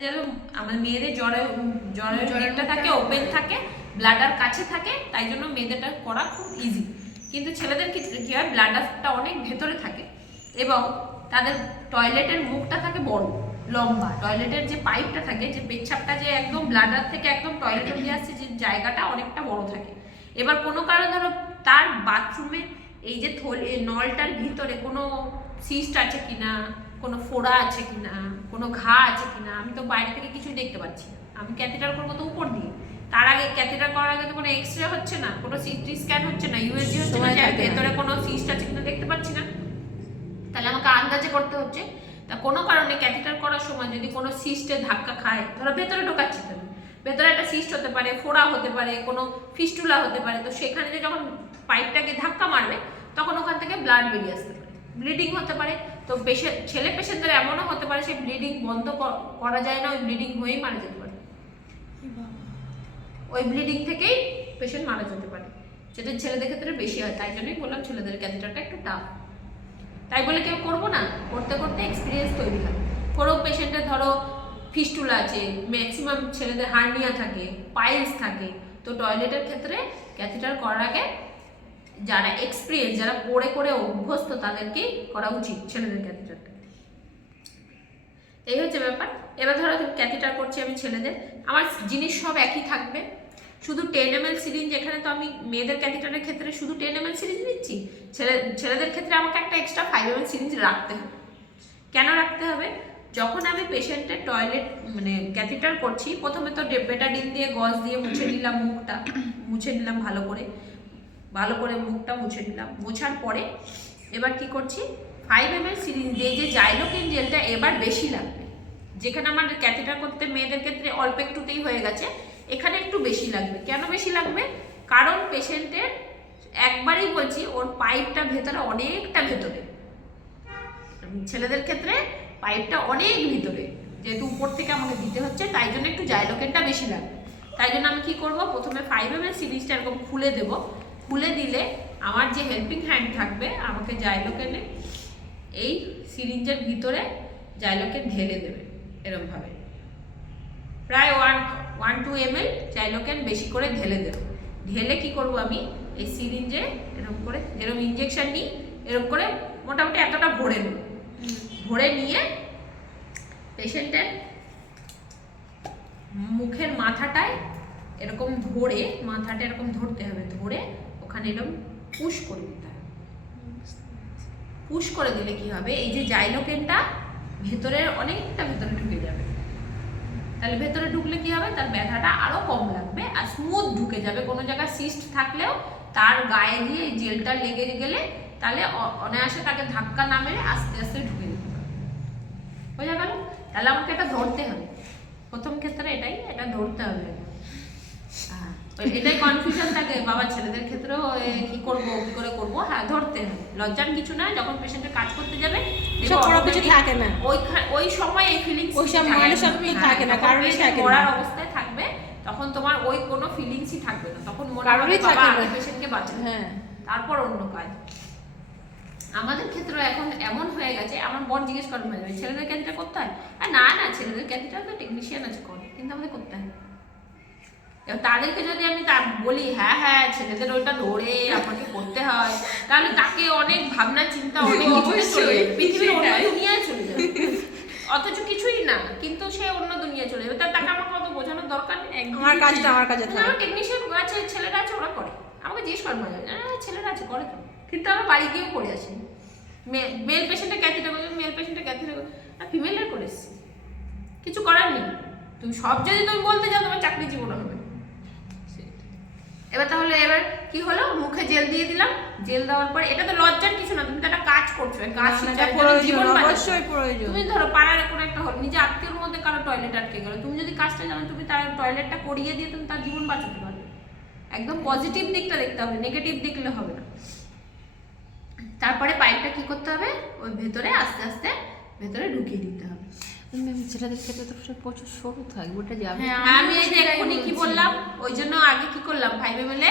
আমাদের মেয়েদের জ্বরের থাকে ওপেন থাকে, ব্লাডার কাছে থাকে, তাই জন্য মেয়েদেরটা করা খুব ইজি। কিন্তু ছেলেদের ক্ষেত্রে কি হয়, ব্লাডারটা অনেক ভেতরে থাকে এবং তাদের টয়লেটের মুখটা থাকে বড় লম্বা, টয়লেটের যে পাইপটা থাকে, যে পেচ্ছাপটা যে একদম ব্লাডার থেকে একদম টয়লেটে দিয়ে আসছে, যে জায়গাটা অনেকটা বড় থাকে। এবার কোনো কারণে ধরো তার বাথরুমে এই যে নলটার ভিতরে কোনো সিস্ট আছে কিনা, কোনো ফোড়া আছে কিনা, কোনো ঘা আছে কিনা, আমি তো বাইরে থেকে কিছুই দেখতে পাচ্ছি না। আমি ক্যাথেটার করবো তো উপর দিয়ে, তার আগে ক্যাথেটার করার আগে তো কোনো এক্সরে হচ্ছে না, কোনো সিটি স্ক্যান হচ্ছে না, ইউএসজি হচ্ছে না, ভেতরে কোনো সিস্ট আছে কিনা দেখতে পাচ্ছি না, তাহলে আমাকে আন্দাজে করতে হচ্ছে। তা কোনো কারণে ক্যাথেটার করার সময় যদি কোনো সিস্টে ধাক্কা খায়, ধরো ভেতরে ঢোকাচ্ছি, তো ভেতরে একটা সিস্ট হতে পারে, ফোড়া হতে পারে, কোনো ফিস্টুলা হতে পারে, তো সেখানে যে যখন পাইপটাকে ধাক্কা মারবে তখন ওখান থেকে ব্লাড বেরিয়ে আসতে পারে, ব্লিডিং হতে পারে। তো ছেলে পেশেন্টদের এমনও হতে পারে সেই ব্লিডিং বন্ধ করা যায় না, ওই ব্লিডিং হয়েই মারা যেতে পারে, ওই ব্লিডিং থেকেই পেশেন্ট মারা যেতে পারে। সেটা ছেলেদের ক্ষেত্রে বেশি হয়, তাই জন্যই বললাম ছেলেদের ক্যাথেটারটা একটু টাফ। তাই বলে কেউ করবো না, করতে করতে এক্সপিরিয়েন্স তৈরি হয়। কোনো পেশেন্টের ধরো ফিস্টুলা আছে, ম্যাক্সিমাম ছেলেদের হার্নিয়া থাকে, পাইলস থাকে, তো টয়লেটের ক্ষেত্রে ক্যাথেটার করার আগে যারা এক্সপিরিয়েন্স, যারা করে করে অভ্যস্ত, তাদেরকেই করা উচিত ছেলেদের ক্যাথেটারটা। এই হচ্ছে ব্যাপার। এবার ধরো ক্যাথেটার করছি আমি ছেলেদের, আমার জিনিস সব একই থাকবে, শুধু 10 ml সিরিঞ্জ। এখানে তো আমি মেয়েদের ক্যাথেটারের ক্ষেত্রে শুধু 10 ml সিরিঞ্জ নিচ্ছি, ছেলেদের ক্ষেত্রে আমাকে একটা এক্সট্রা 5 ml সিরিঞ্জ রাখতে হবে। কেন রাখতে হবে? যখন আমি পেশেন্টের টয়লেট মানে ক্যাথেটার করছি, প্রথমে তো বেটাডিন দিয়ে গজ দিয়ে মুছে নিলাম, মুখটা মুছে নিলাম ভালো করে মুখটা মুছে নিলাম। মোছার পরে এবার কি করছি, 5 ml সিরিঞ্জ দিয়ে যে জাইলোকেন জেলটা এবার বেশি লাগবে। যেখানে আমার ক্যাথেটার করতে মেয়েদের ক্ষেত্রে অল্প একটুতেই হয়ে গেছে, এখানে একটু বেশি লাগবে। কেন বেশি লাগবে? কারণ পেশেন্টের একবারই বলছি, ওর পাইপটা ভেতরে অনেকটা ভেতরে, ছেলেদের ক্ষেত্রে পাইপটা অনেক ভিতরে, যেহেতু উপর থেকে আমাকে দিতে হচ্ছে, তাই জন্য একটু জাইলোকেনটা বেশি লাগবে। তাই জন্য আমি কি করব, প্রথমে 5 ml সিরিজটা এরকম খুলে দেব, খুলে দিলে আমার যে হেল্পিং হ্যান্ড থাকবে আমাকে জাইলোকেনে এই সিরিঞ্জের ভিতরে জাইলোকেন ঢেলে দেবে এরকমভাবে, প্রায় 1-2 ml জাইলোকেন বেশি করে ঢেলে দেবো। ঢেলে কি করব, আমি এই সিরিঞ্জে এরকম করে, যেরকম ইঞ্জেকশন নিই এরকম করে মোটামুটি এতটা ভরে নেব। ভরে নিয়ে পেশেন্টের মুখের মাথাটায় এরকম ধরে, মাথাটা এরকম ধরতে হবে, ধরে ওখানে এরকম পুশ করে দিতে হবে। পুশ করে দিলে কি হবে, এই যে জাইলোকেনটা ভেতরের অনেকটা ভেতরে ঢুকে যাবে। তাহলে ভেতরে ঢুকলে কি হবে, তার ব্যথাটা আরো কম লাগবে আর স্মুথ ঢুকে যাবে। কোনো জায়গায় সিস্ট থাকলেও তার গায়ে দিয়ে এই জেলটা লেগে গেলে তাহলে অনায়াসে তাকে ধাক্কা না মেরে আস্তে আস্তে ঢুকে দিতে হবে। বোঝা গেল? তাহলে আমাকে এটা ধরতে হবে, প্রথম ক্ষেত্রে এটা ধরতে হবে। এটাই কনফিউশন থাকে বাবা, ছেলেদের ক্ষেত্রেও কি করে করবো। হ্যাঁ, ধরতে হবে, লজ্জার কিছু না। যখন পেশেন্টের কাজ করতে যাবে থাকে না, ওই সময় এই ফিলিংস থাকে না, মরার অবস্থায় থাকবে, তখন তোমার ওই কোনো ফিলিংসই থাকবে না, তখন মনে হবে বাবা আমি পেশেন্টকে বাঁচাবো, তারপর অন্য কাজ। আমাদের ক্ষেত্রে এখন এমন হয়ে গেছে, আমার বোন জিজ্ঞেস করে মাঝে মাঝে, ছেলেদের ক্যাথেটার করতে হয়? না ছেলেদের ক্যাথেটার তো টেকনিশিয়ান আছে করে, কিন্তু আমাদের করতে হয়। তাদেরকে যদি আমি বলি হ্যাঁ ছেলেদের ওইটা ধরে আমাকে করতে হয়, তাহলে তাকে অনেক ভাবনা চিন্তা, অনেক কিছু পৃথিবীর অন্য দুনিয়ায় চলে যাবে, অথচ কিছুই না, কিন্তু সে অন্য দুনিয়ায় চলে যাবে। তাকে আমাকে অত বোঝানোর দরকার নেই। আমার কাছে আমার টেকনিশিয়ান আছে, ছেলেরা আছে, ওরা করে। আমাকে জিজ্ঞেস করে মাঝে ছেলেরা আছে করে তো, কিন্তু আমার বাড়ি গিয়েও করে আসি। মেল পেশেন্টের ক্যাথেটার করবে, মেল পেশেন্টের ক্যাথেটার আর ফিমেলের করে এসেছি, কিছু করার নেই। তুমি সব যদি তুমি বলতে যাও, তোমার চাকরি জীবন হবে। এবার কি হলো, মুখে জেল দিয়ে দিলাম। জেল দেওয়ার পর এটা তো লজ্জার কিছু না, তুমি তো একটা কাজ করছো, তুমি ধরো পাড়ার কোনো একটা হল, নিজে আত্মীয়র মধ্যে কারো টয়লেট আটকে গেল, তুমি যদি কাজটা জানো, তুমি তার টয়লেটটা করিয়ে দিয়ে তুমি তার জীবন বাঁচাতে পারবে। একদম পজিটিভ দিকটা দেখতে হবে, নেগেটিভ দেখলে হবে না। তারপরে পাইপটা কি করতে হবে, ওই ভেতরে আস্তে আস্তে ভেতরে ঢুকিয়ে দিতে হবে। ছেলেদের ক্ষেত্রে তো প্রচুর সরু থাকবে, ওটা যাবে। আমি এই যে এক্ষুনি কি বললাম, ওই জন্য আগে কি করলাম, 5 ml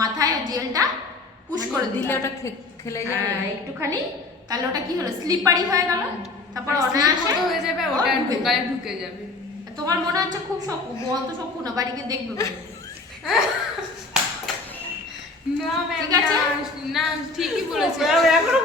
মাথায় জেলটা পুশ করে দিলে ওটা খেলে যাবে একটুখানি, তাহলে ওটা কি হলো, স্লিপারি হয়ে গেল। তারপর অনায়াসে হয়ে যাবে, ওটা ঢুকে যাবে। তোমার মনে হচ্ছে খুব শক্কু, বল তো শক্কু না, বাড়ি গিয়ে দেখবে বলে। না ম্যাম, ঠিক আছে? না ঠিকই বলেছে। এখনো